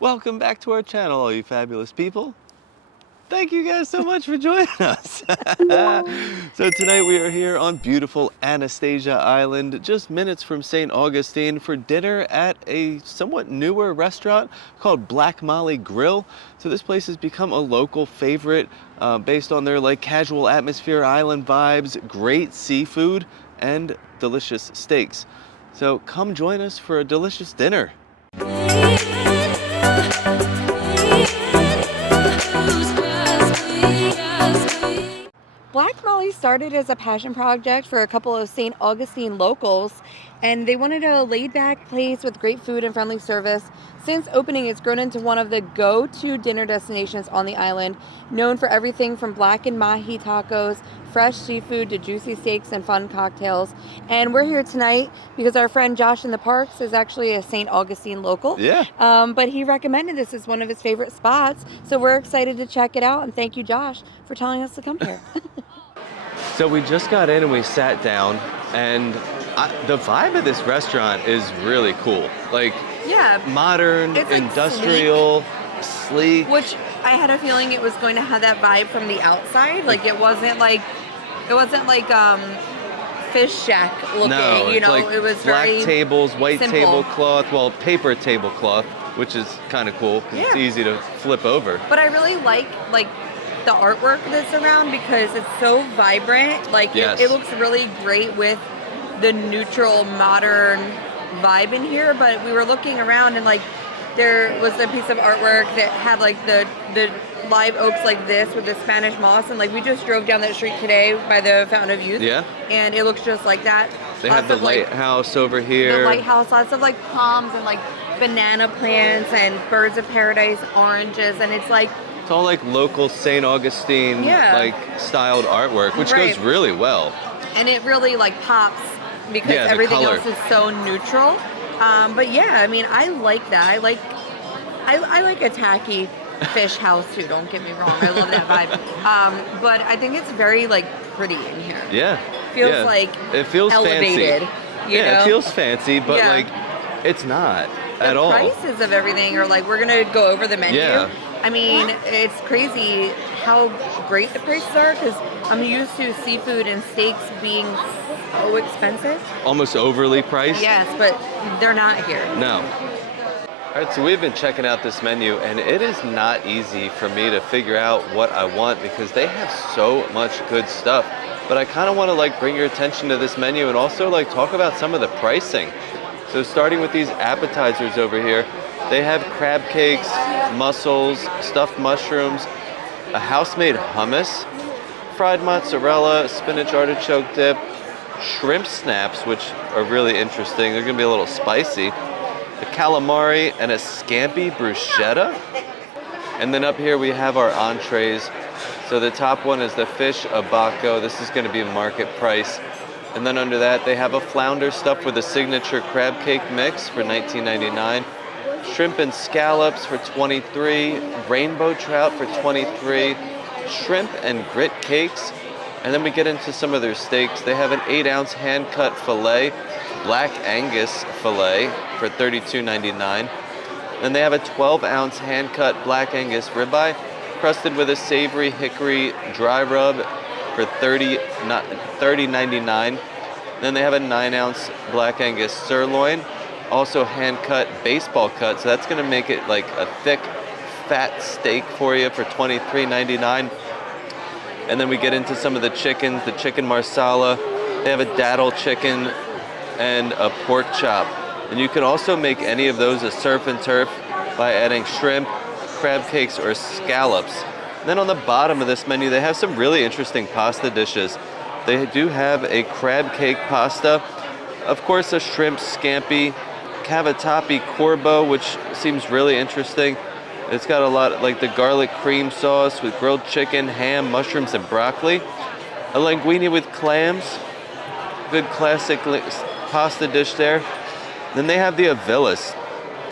Welcome back to our channel, all you fabulous people. Thank you guys so much for joining us. So tonight we are here on beautiful Anastasia Island, just minutes from St. Augustine, for dinner at a somewhat newer restaurant called Black Molly Grill. So this place has become a local favorite based on their casual atmosphere, island vibes, great seafood, and delicious steaks. So come join us for a delicious dinner. Black Molly started as a passion project for a couple of St. Augustine locals, and they wanted a laid-back place with great food and friendly service. Since opening, it's grown into one of the go-to dinner destinations on the island, known for everything from blackened mahi tacos, fresh seafood, to juicy steaks and fun cocktails. And we're here tonight because our friend Josh in the Parks is actually a St. Augustine local. Yeah. But he recommended this as one of his favorite spots, so we're excited to check it out. And thank you, Josh, for telling us to come here. So we just got in and we sat down, and the vibe of this restaurant is really cool. Yeah, Modern, it's industrial, sleek. which I had a feeling it was going to have that vibe from the outside. It wasn't like Fish Shack looking. No, it was black very tables, white simple. tablecloth, paper tablecloth, which is kind of cool because it's easy to flip over. But I really like the artwork that's around because it's so vibrant. Yes. It looks really great with the neutral modern vibe in here. But we were looking around and there was a piece of artwork that had the live oaks like this with the Spanish moss, and we just drove down that street today by the Fountain of Youth. Yeah. And it looks just like that. They have the lighthouse over here. The lighthouse, lots of palms and banana plants and birds of paradise oranges, and it's It's all local St. Augustine styled artwork, which goes really well. And it really pops because the everything color. else is so neutral. But yeah, I mean, I like that. I like a tacky fish house too. Don't get me wrong. I love that vibe. But I think it's very pretty in here. Yeah. Feels it feels elevated. Fancy. You know? It feels fancy, but it's not at all. The prices of everything are we're gonna go over the menu. Yeah. I mean, it's crazy how great the prices are because I'm used to seafood and steaks being so expensive. Almost overly priced. Yes, but they're not here. No. All right, so we've been checking out this menu, and it is not easy for me to figure out what I want because they have so much good stuff. But I kind of want to bring your attention to this menu and also talk about some of the pricing. So starting with these appetizers over here, they have crab cakes, mussels, stuffed mushrooms, a house-made hummus, fried mozzarella, spinach artichoke dip, shrimp snaps, which are really interesting. They're going to be a little spicy. A calamari and a scampi bruschetta. And then up here we have our entrees. So the top one is the fish abaco. This is going to be market price. And then under that they have a flounder stuffed with a signature crab cake mix for $19.99. Shrimp and scallops for $23. Rainbow trout for $23. Shrimp and grit cakes. And then we get into some of their steaks. They have an 8-ounce hand-cut filet, Black Angus filet for $32.99. And they have a 12-ounce hand-cut Black Angus ribeye, crusted with a savory hickory dry rub for $30.99. Then they have a 9-ounce Black Angus sirloin, also hand-cut baseball cut. So that's going to make it a thick, fat steak for you for $23.99. And then we get into some of the chickens, the chicken marsala. They have a daddle chicken and a pork chop. And you can also make any of those a surf and turf by adding shrimp, crab cakes, or scallops. And then on the bottom of this menu, they have some really interesting pasta dishes. They do have a crab cake pasta, of course a shrimp scampi, cavatappi corbo, which seems really interesting. It's got a lot the garlic cream sauce with grilled chicken, ham, mushrooms, and broccoli. A linguine with clams. Good classic pasta dish there. Then they have the avilis.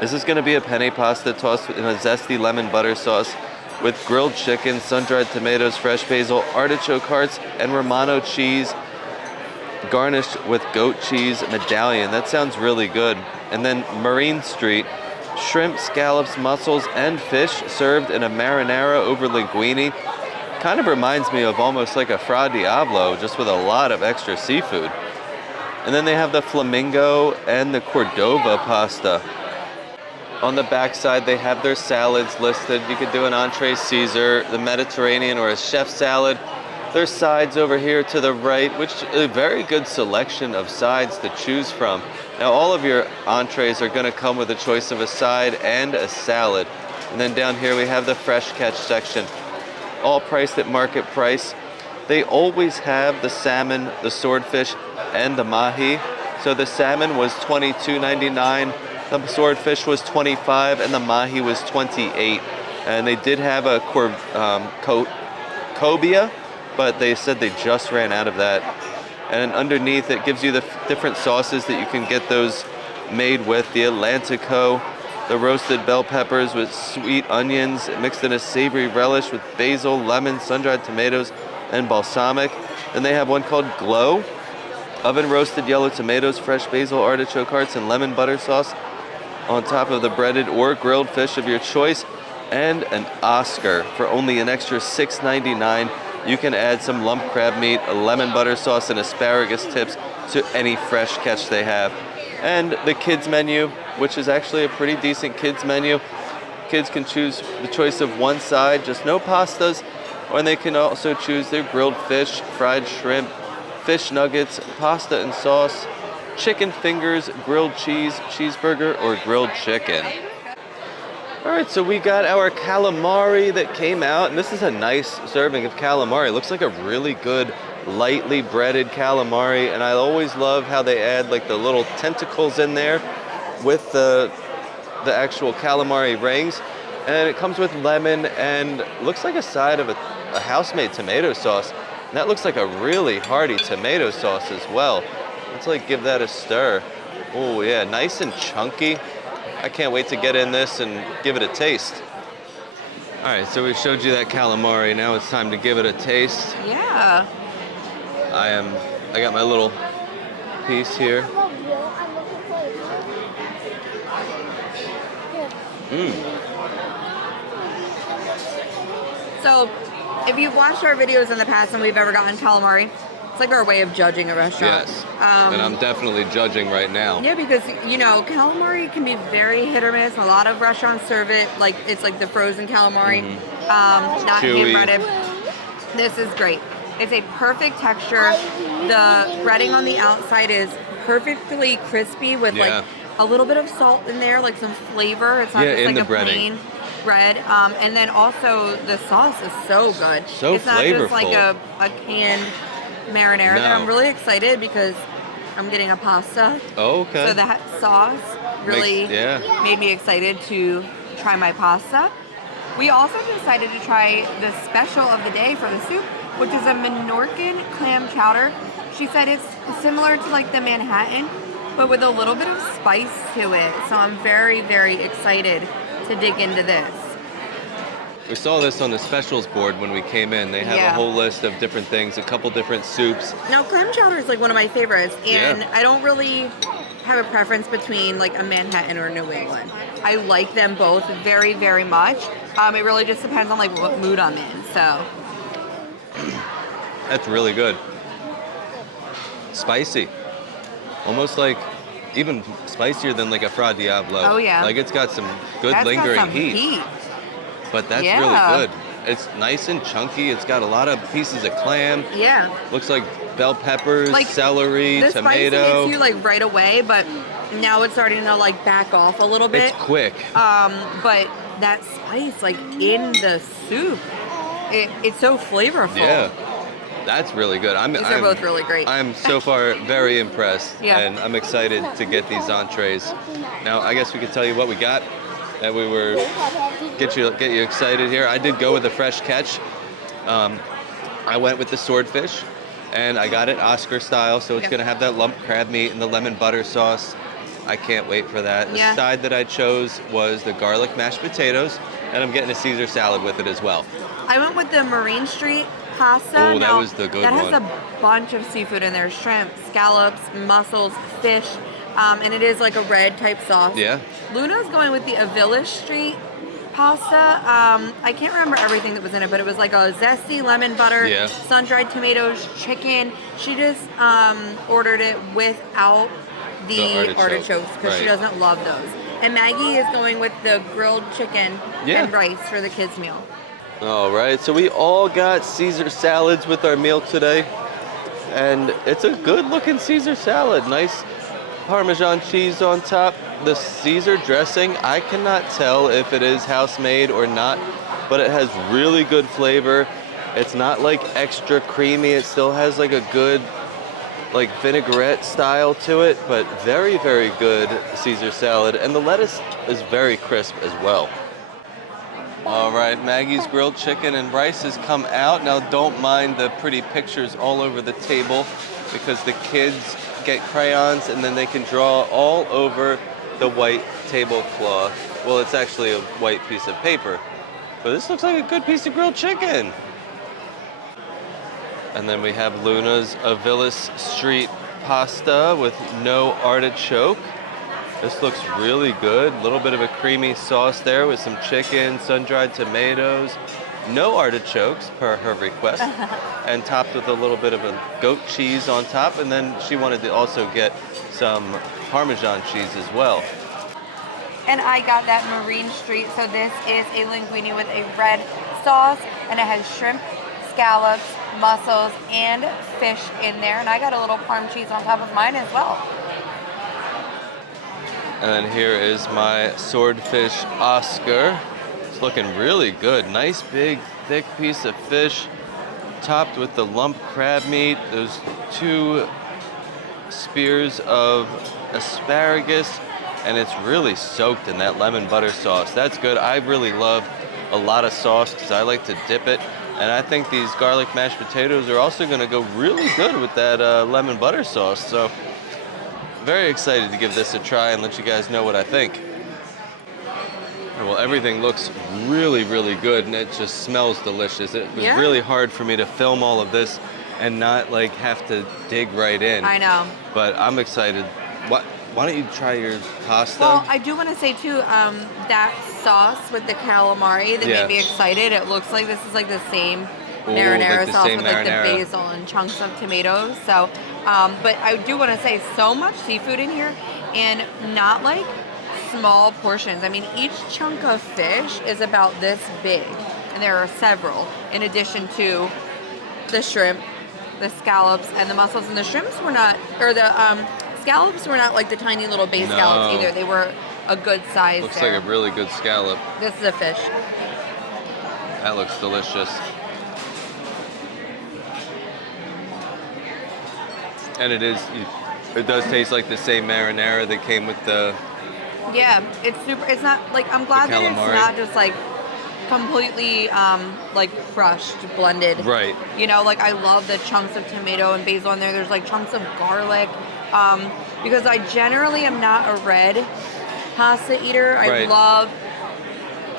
This is going to be a penne pasta tossed in a zesty lemon butter sauce with grilled chicken, sun-dried tomatoes, fresh basil, artichoke hearts, and Romano cheese, garnished with goat cheese medallion. That sounds really good. And then Marine Street, shrimp, scallops, mussels, and fish served in a marinara over linguine. Kind of reminds me of almost like a Fra Diavolo, just with a lot of extra seafood. And then they have the flamingo and the Cordova pasta. On the back side, they have their salads listed. You could do an entree Caesar, the Mediterranean, or a chef salad. There's sides over here to the right, which is a very good selection of sides to choose from. Now, all of your entrees are going to come with a choice of a side and a salad. And then down here, we have the fresh catch section, all priced at market price. They always have the salmon, the swordfish, and the mahi. So the salmon was $22.99. The swordfish was $25 and the mahi was $28. And they did have a cobia, but they said they just ran out of that. And underneath it gives you the different sauces that you can get those made with. The Atlantico, the roasted bell peppers with sweet onions mixed in a savory relish with basil, lemon, sun-dried tomatoes, and balsamic. Then they have one called Glow, oven roasted yellow tomatoes, fresh basil, artichoke hearts, and lemon butter sauce on top of the breaded or grilled fish of your choice, and an Oscar for only an extra $6.99. You can add some lump crab meat, a lemon butter sauce, and asparagus tips to any fresh catch they have. And the kids menu, which is actually a pretty decent kids menu. Kids can choose the choice of one side, just no pastas, or they can also choose their grilled fish, fried shrimp, fish nuggets, pasta and sauce, chicken fingers, grilled cheese, cheeseburger, or grilled chicken. All right, so we got our calamari that came out, and this is a nice serving of calamari. It looks like a really good, lightly breaded calamari, and I always love how they add like the little tentacles in there with the actual calamari rings. And it comes with lemon and looks like a side of a house-made tomato sauce. And that looks like a really hearty tomato sauce as well. Let's like give that a stir. Oh yeah, nice and chunky. I can't wait to get in this and give it a taste. All right, so we showed you that calamari. Now it's time to give it a taste. Yeah. I got my little piece here. So, if you've watched our videos in the past and we've ever gotten calamari, it's like our way of judging a restaurant. Yes, and I'm definitely judging right now. Yeah, because, you know, calamari can be very hit or miss. A lot of restaurants serve it like it's like the frozen calamari, not Chewy. hand-breaded. This is great. It's a perfect texture. The breading on the outside is perfectly crispy with like a little bit of salt in there, like some flavor. It's not just like a plain bread. And then also the sauce is so good. So it's not flavorful. just like a canned marinara. No. I'm really excited because I'm getting a pasta. Oh, okay. So that sauce really made me excited to try my pasta. We also decided to try the special of the day for the soup, which is a Menorcan clam chowder. She said it's similar to like the Manhattan, but with a little bit of spice to it. So I'm very, very excited to dig into this. We saw this on the specials board when we came in. They have a whole list of different things, a couple different soups. Now, clam chowder is like one of my favorites, and I don't really have a preference between like a Manhattan or New England. I like them both very, very much. It really just depends on like what mood I'm in. So that's really good. Spicy, almost like even spicier than like a Fra Diavolo. Oh yeah, like it's got some good lingering heat. But that's really good. It's nice and chunky. It's got a lot of pieces of clam. Yeah. Looks like bell peppers, like, celery, the tomato. Spice hits you like right away, but now it's starting to like back off a little bit. It's quick. But that spice like in the soup, it's so flavorful. Yeah. That's really good. These are both really great. I'm so far very impressed, and I'm excited to get these entrees. Now, I guess we could tell you what we got. That we were get you excited here. I did go with the fresh catch. I went with the swordfish, and I got it Oscar style, so it's gonna have that lump crab meat and the lemon butter sauce. I can't wait for that. The side that I chose was the garlic mashed potatoes, and I'm getting a Caesar salad with it as well. I went with the Marine Street pasta. Oh, that was the good one. That has a bunch of seafood in there: shrimp, scallops, mussels, fish. and it is like a red type sauce. Yeah. Luna's going with the Avila Street pasta. I can't remember everything that was in it, but it was like a zesty lemon butter, Yeah. sun-dried tomatoes, chicken. She just ordered it without the artichokes because she doesn't love those. And Maggie is going with the grilled chicken and rice for the kids' meal. All right, so we all got Caesar salads with our meal today. And it's a good looking Caesar salad. Nice Parmesan cheese on top. The Caesar dressing, I cannot tell if it is house made or not, but it has really good flavor. It's not like extra creamy. It still has like a good like vinaigrette style to it, but very, very good Caesar salad. And the lettuce is very crisp as well. All right, Maggie's grilled chicken and rice has come out. Now don't mind the pretty pictures all over the table because the kids get crayons and then they can draw all over the white tablecloth. Well, it's actually a white piece of paper, but this looks like a good piece of grilled chicken. And then we have Luna's Avilas Street pasta with no artichoke. This looks really good. A little bit of a creamy sauce there with some chicken, sun-dried tomatoes, no artichokes per her request, and topped with a little bit of a goat cheese on top. And then she wanted to also get some Parmesan cheese as well. And I got that Marine Street. So this is a linguine with a red sauce, and it has shrimp, scallops, mussels, and fish in there. And I got a little parm cheese on top of mine as well. And here is my swordfish Oscar. It's looking really good. Nice big thick piece of fish topped with the lump crab meat. Those 2 spears of asparagus, and it's really soaked in that lemon butter sauce. That's good. I really love a lot of sauce because I like to dip it. And I think these garlic mashed potatoes are also going to go really good with that lemon butter sauce. So very excited to give this a try and let you guys know what I think. Well, everything looks really, really good, and it just smells delicious. It was really hard for me to film all of this and not like have to dig right in. I know. But I'm excited. Why don't you try your pasta? Well, I do want to say too, that sauce with the calamari that made me excited. It looks like this is like the same marinara sauce with like the basil and chunks of tomatoes. So, but I do want to say so much seafood in here, and not like small portions. I mean, each chunk of fish is about this big, and there are several in addition to the shrimp, the scallops, and the mussels. And the shrimps were not, or the scallops were not like the tiny little bay scallops either. They were a good size. Looks like a really good scallop. This is a fish. That looks delicious. And it does taste like the same marinara that came with the... Yeah, it's super, it's not, like, I'm glad that it's not just, like, completely, like, crushed, blended. Right. You know, like, I love the chunks of tomato and basil in there. There's, like, chunks of garlic. Because I generally am not a red pasta eater. I love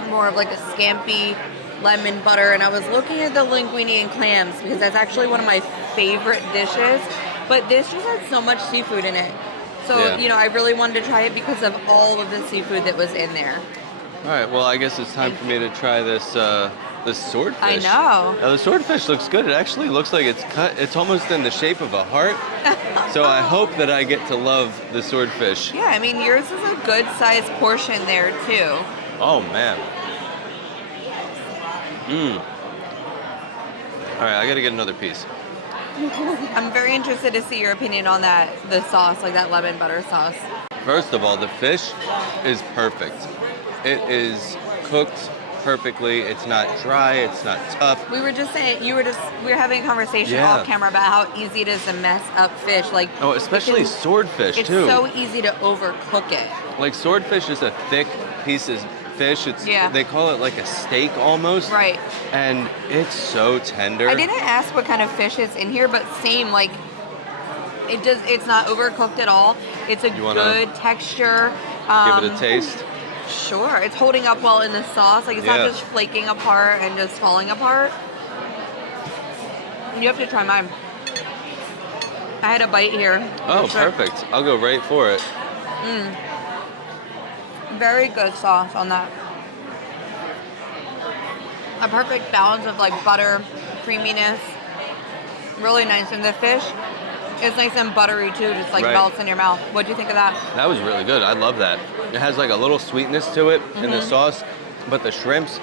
more of, like, a scampi lemon butter. And I was looking at the linguine and clams because that's actually one of my favorite dishes. But this just had so much seafood in it. So, you know, I really wanted to try it because of all of the seafood that was in there. All right, well, I guess it's time for me to try this swordfish. I know. Now, the swordfish looks good. It actually looks like it's cut. It's almost in the shape of a heart. So I hope that I get to love the swordfish. Yeah, I mean, yours is a good-sized portion there, too. Oh, man. All right, I got to get another piece. I'm very interested to see your opinion on that, the sauce, like that lemon butter sauce. First of all, the fish is perfect. It is cooked perfectly. It's not dry. It's not tough. We were just saying, we were having a conversation off camera about how easy it is to mess up fish. Like, especially swordfish, too. It's so easy to overcook it. Like, swordfish is a thick piece of fish. They call it like a steak almost. Right. And it's so tender. I didn't ask what kind of fish is in here, but same, like, it's not overcooked at all. It's a good texture. Give it a taste? Sure. It's holding up well in the sauce. Like, it's not just flaking apart and just falling apart. You have to try mine. I had a bite here. Oh, perfect. I'll go right for it. Mm. Very good sauce on that. A perfect balance of like butter, creaminess. Really nice. And the fish is nice and buttery too, just like Right. melts in your mouth. What do you think of that? That was really good. I love that. It has like a little sweetness to it in the sauce, but the shrimps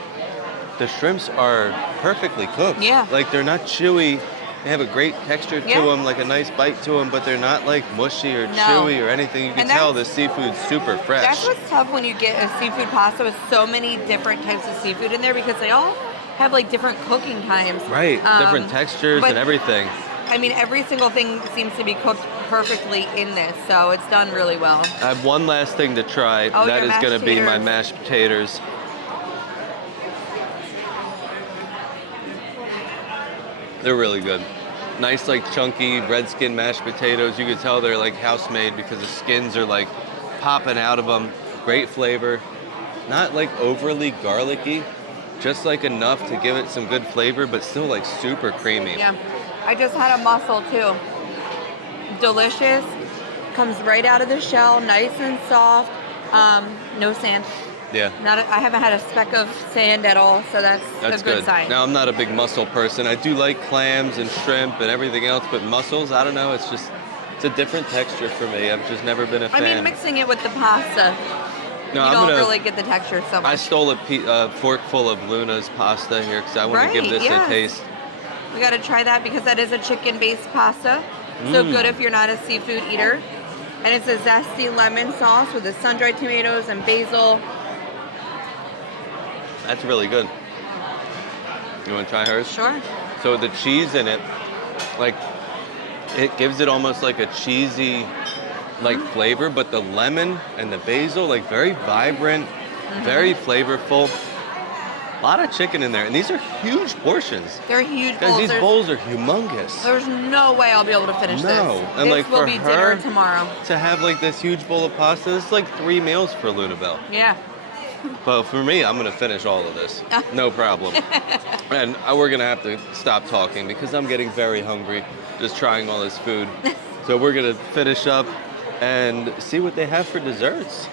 are perfectly cooked. Yeah. Like they're not chewy. They have a great texture to Yeah. them, like a nice bite to them, but they're not like mushy or chewy or anything. You can And tell the seafood's super fresh. That's what's tough when you get a seafood pasta with so many different types of seafood in there because they all have like different cooking times. Right, different textures but- and everything. I mean, every single thing seems to be cooked perfectly in this, so it's done really well. I have one last thing to try. Oh, That your is mashed going to be my taters. mashed potatoes. They're really good. Nice, like chunky red skin mashed potatoes. You can tell they're like house made because the skins are like popping out of them. Great flavor. Not like overly garlicky, just like enough to give it some good flavor, but still like super creamy. Yeah. I just had a mussel too. Delicious. Comes right out of the shell, nice and soft. No sand. Yeah. I haven't had a speck of sand at all, so that's a good sign. Now, I'm not a big mussel person. I do like clams and shrimp and everything else, but mussels, I don't know, it's a different texture for me. I've just never been a fan. I mean, mixing it with the pasta, No, you don't really get the texture so much. I stole a fork full of Luna's pasta here because I want to give this a taste. We got to try that because that is a chicken-based pasta. So good if you're not a seafood eater. And it's a zesty lemon sauce with the sun-dried tomatoes and basil. That's really good. You want to try hers? Sure. So the cheese in it, like, it gives it almost like a cheesy, like, flavor, but the lemon and the basil, like, very vibrant, very flavorful. A lot of chicken in there, and these are huge portions. They're huge Guys, bowls. these bowls are humongous. There's no way I'll be able to finish this. And this like will for be her dinner tomorrow. to have like this huge bowl of pasta, it's like 3 meals for Luna Bell. Yeah. But for me, I'm gonna finish all of this, no problem. And we're gonna have to stop talking because I'm getting very hungry just trying all this food. So we're gonna finish up and see what they have for desserts.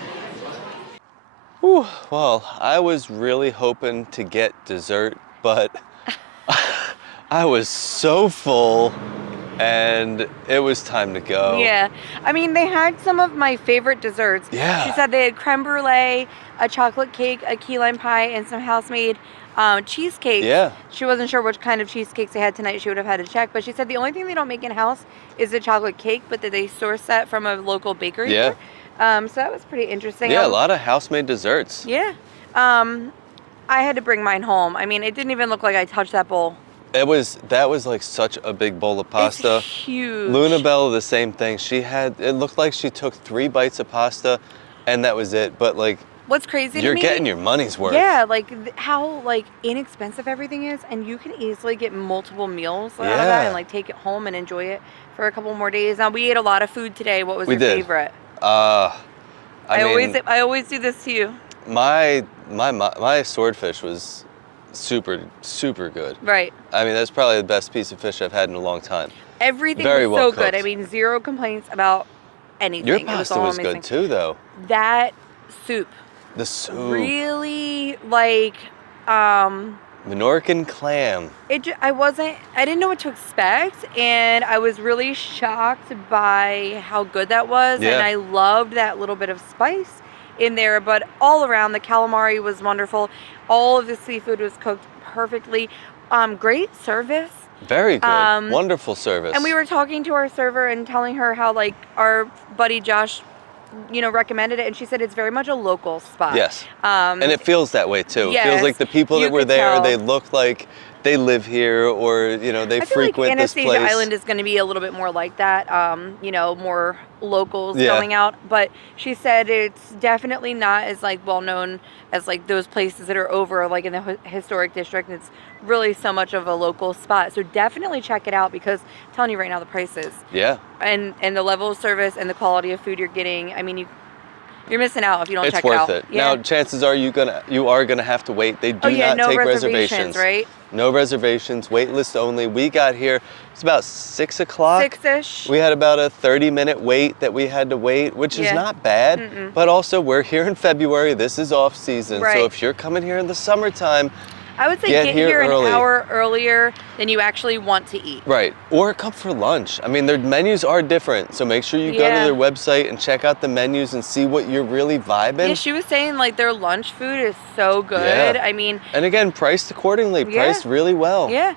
Whew, well, I was really hoping to get dessert, but I was so full and it was time to go. Yeah. I mean, they had some of my favorite desserts. Yeah. She said they had creme brulee, a chocolate cake, a key lime pie, and some house-made cheesecake. Yeah. She wasn't sure which kind of cheesecakes they had tonight. She would have had to check. But she said the only thing they don't make in-house is the chocolate cake, but that they source that from a local bakery. Yeah. Here. So that was pretty interesting. Yeah, a lot of house-made desserts. Yeah. I had to bring mine home. I mean, it didn't even look like I touched that bowl. That was like such a big bowl of pasta. It's huge. Luna Bell, the same thing. It looked like she took 3 bites of pasta and that was it. But like, what's crazy to me, you're getting your money's worth. Yeah, like how like inexpensive everything is, and you can easily get multiple meals out of that Yeah. and like take it home and enjoy it for a couple more days. Now we ate a lot of food today. What was We your did. favorite? I mean, I always do this to you. my swordfish was super good. Right. I mean, that's probably the best piece of fish I've had in a long time. Everything Very was well so good. I cooked. mean, zero complaints about anything. Your It was pasta all was amazing. good too, though. That soup. The soup. Really like Menorcan clam. I didn't know what to expect, and I was really shocked by how good that was. Yeah. And I loved that little bit of spice in there, but all around the calamari was wonderful. All of the seafood was cooked perfectly. Great service. Very good. Wonderful service. And we were talking to our server and telling her how like our buddy Josh, recommended it, and she said it's very much a local spot. Yes. And it feels that way too. It yes, feels like the people you that were could there, tell. they look like they live here or, they I feel frequent like this Anastasia place. Island is going to be a little bit more like that, more locals Yeah. going out. But she said it's definitely not as like well known as like those places that are over like in the historic district. It's really so much of a local spot. So definitely check it out because I'm telling you right now the prices Yeah. and the level of service and the quality of food you're getting. I mean, You're missing out if you don't It's check it worth out. it. Yeah. Now, chances are you are gonna have to wait. They do not no take reservations, right? No reservations, wait list only. We got here, it's about 6 o'clock. 6-ish. We had about a 30-minute wait that we had to wait, which is Yeah. not bad. But also, we're here in February. This is off season. Right. So if you're coming here in the summertime, I would say get get here here early. an hour earlier than you actually want to eat. right, or come for lunch. I mean, their menus are different. So make sure you go to Yeah. their website and check out the menus and see what you're really vibing. Yeah, she was saying like their lunch food is so good. Yeah. I mean, And again, priced accordingly, Yeah. priced really well. yeah.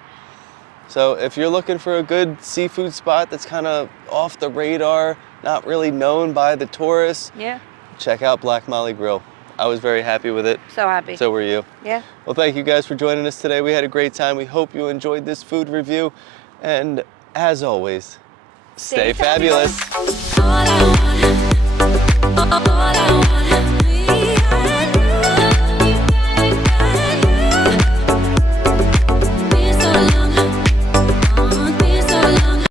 So if you're looking for a good seafood spot that's kind of off the radar, not really known by the tourists, Yeah. check out Black Molly Grill. I was very happy with it. So happy. So were you. Yeah. Well, thank you guys for joining us today. We had a great time. We hope you enjoyed this food review. And as always, stay Stay fabulous. fabulous. All I want